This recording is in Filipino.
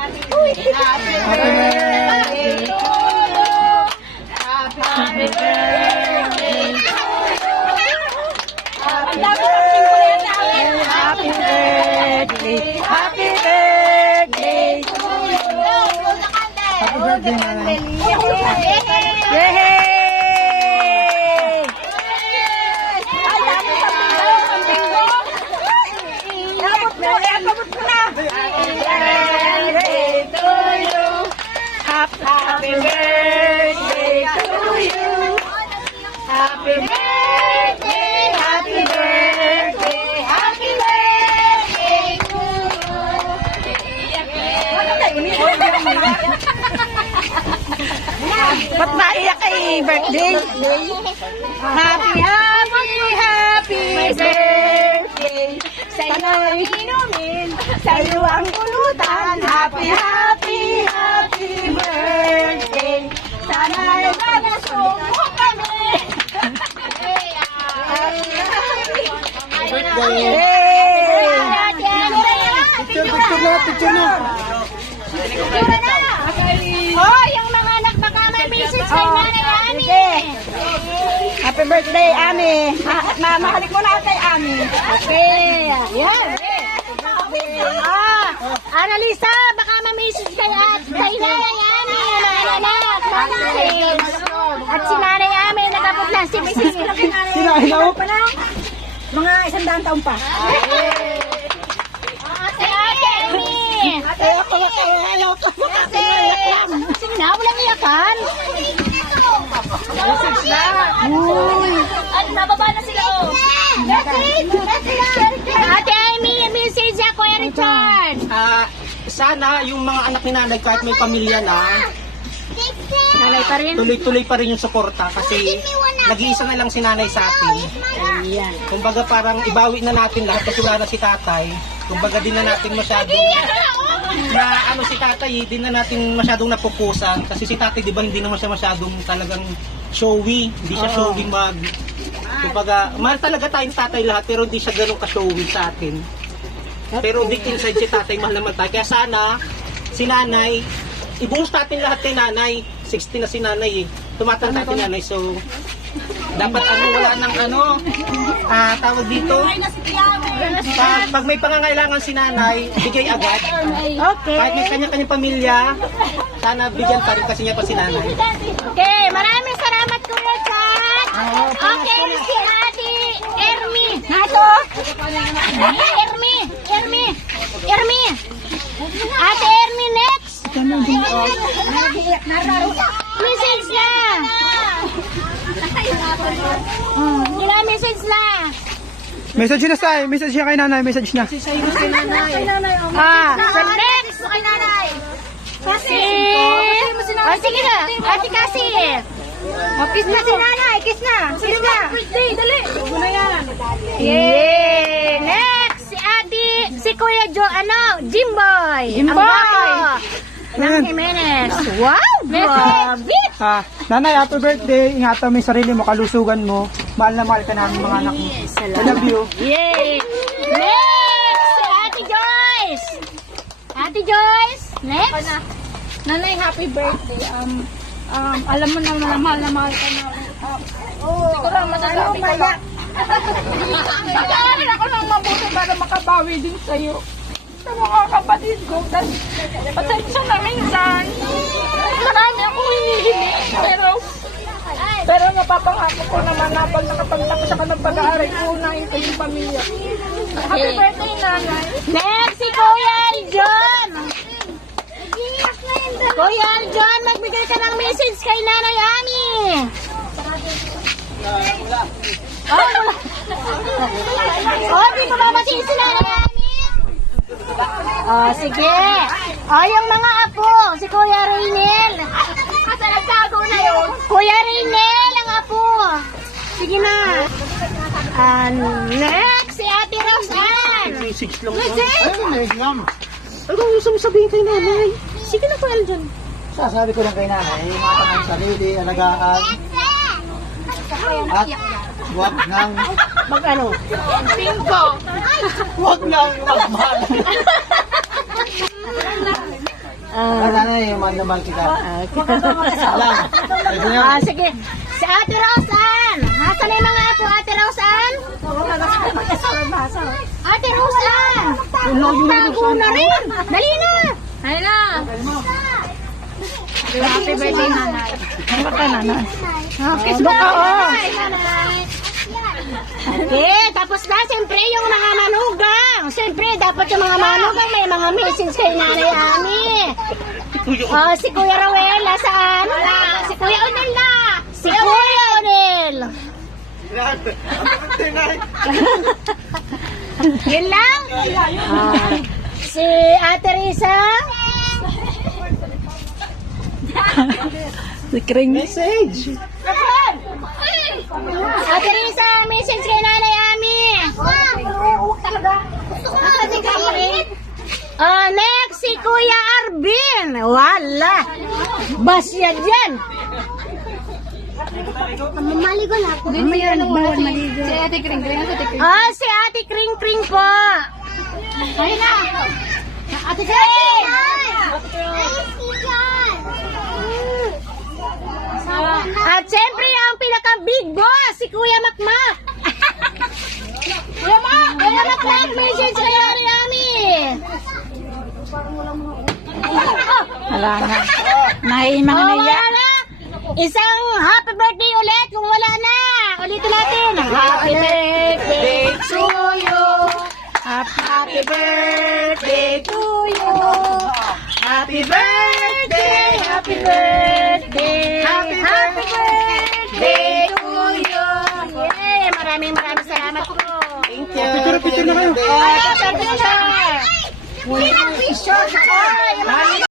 Happy birthday to you. Happy birthday to you. Happy birthday. Happy birthday. Happy birthday to you. Happy birthday, Nanay. Yay! Happy birthday to you. Happy birthday, happy birthday, happy birthday to you. Ba't maiyak kay birthday? Happy, happy birthday. Sa'yo'y inumin, sa'yo ang pulutan. Happy, happy birthday. Sana'y magasong mo kami. Picture na. Oh, yung mga anak baka may message kay Nanay Ami. Happy birthday, Ami. Mahalik mo na kay Ami. Okay. Yan. Annalisa, baka may message kay Nanay Ami. Mga anak, at si Nanay Ami, nagkaputla. Si Mrs. Sila, hello? Mga 100 taon pa. Ate Ami. Sino na? Walang iyakan. Uy. At nababa na sila. Ate Amy, message ako, Richard. Sana yung mga anak ni Nanay kahit may pamilya na, Nanay pa rin. tuloy-tuloy pa rin yung suporta kasi nag-iisa na lang si Nanay sa atin. Ayan. Kumbaga parang ibawi na natin lahat kasi wala na si Tatay. Kumbaga din na natin masyadong si Tatay, din na natin masyadong napupusan kasi si Tatay, di ba, hindi naman siya masyadong talagang showy, hindi siya showy kumbaga, mahal talaga tayong Tatay lahat pero hindi siya ganun ka-showy sa atin. Pero deep inside si Tatay, mahal naman tayo. Kaya sana, si Nanay, ibuhos natin lahat kay Nanay. 60 na si Nanay eh. Tumatanda si Nanay. So, dapat wala ng tawag dito. Pag may pangangailangan si Nanay, bigay agad. Okay. Kahit may kanya-kanyang pamilya, sana bigyan pa rin kasi niya pa si Nanay. Okay, maraming salamat Kuya Chat. Okay, si Ate Ermi. Nato? Ermi. Ate Ermi next. Message na. Sila message na. Message na sa message niya kay Nanay, message na. So next. Kay nanay. Kasi. Sige na. Ate Kasi. Kiss na si nanay. Kiss na. Birthday, dali. Yay! Next, si Kuya Jimboy. Ng Jimenez. Wow! Message! Nanay, happy birthday. Ingatan mo yung sarili mo, kalusugan mo. Mahal na mahal ka namin mga anak mo. I love you. Yay! Next, si Ate Joyce. Next. Nanay, happy birthday. Alam mo naman na mahal ka na. Siguro ang masasabi ko ba? Nag-aaral ako ng mabuti para makabawi din sa'yo. Sa mga kapatid ko. Pasensya na minsan. Marami akong hinihingi. Pero napapangako ko naman na pag nakapagtapos ako ng pag-aaral, uunahin ko yung pamilya. Happy birthday, Nanay. Next, si Kuya Aljon. Kuya Aljon, magbigay ka ng message kay Nanay Ami. Di ko babatiin si Nanay Ami. Sige. Yung mga apo, si Kuya Raynel. Kasi nagtago na yun. Kuya Raynel, ang apo. Sige na. Next, si Ate Roseanne. Message lang. Message? Ano gusto mo sabihin kay Nanay? Sige na, Kuya Aljon. Sasabi ko lang kay Nanay, ingatan ang sarili, alagaan, at huwag nang Huwag nang magmahal. nanay, mahal na mahal kita. Lang. Sige. Si Ate Rosan. Nasaan na yung mga apo, Ate Rosan? Ate Rosan. Tago na rin. Dali na. Ayun na. Happy birthday, nanay. Okay, okay, tapos na, siyempre yung mga manugang. Siyempre, dapat yung mga manugang may mga message kay Nanay Ami. Oh, si Kuya Rowel, saan? Si Kuya Onel na. Si Kuya Onel. Yun lang? Si Ate Risa. Message. Ate Risa, message kay Nanay Ami. Next, si Kuya Arvin. Wala. Basyad yan. Maligo na ako. Si Ate Kring Kring. Si Ate Kring Kring po. Ayun na. Ate Kring. At siyempre, ang pinaka-big boss, si Kuya Makmak. Kuya Makmak, message kay Nanay Ami. Wala na. Wala na. Isang happy birthday ulit kung wala na. Ulitin natin. Happy birthday to you. Happy birthday to you. Happy birthday. Happy birthday. Happy birthday to you. Yay! Maraming salamat po. Thank you. Picture na kayo. Ay, picture.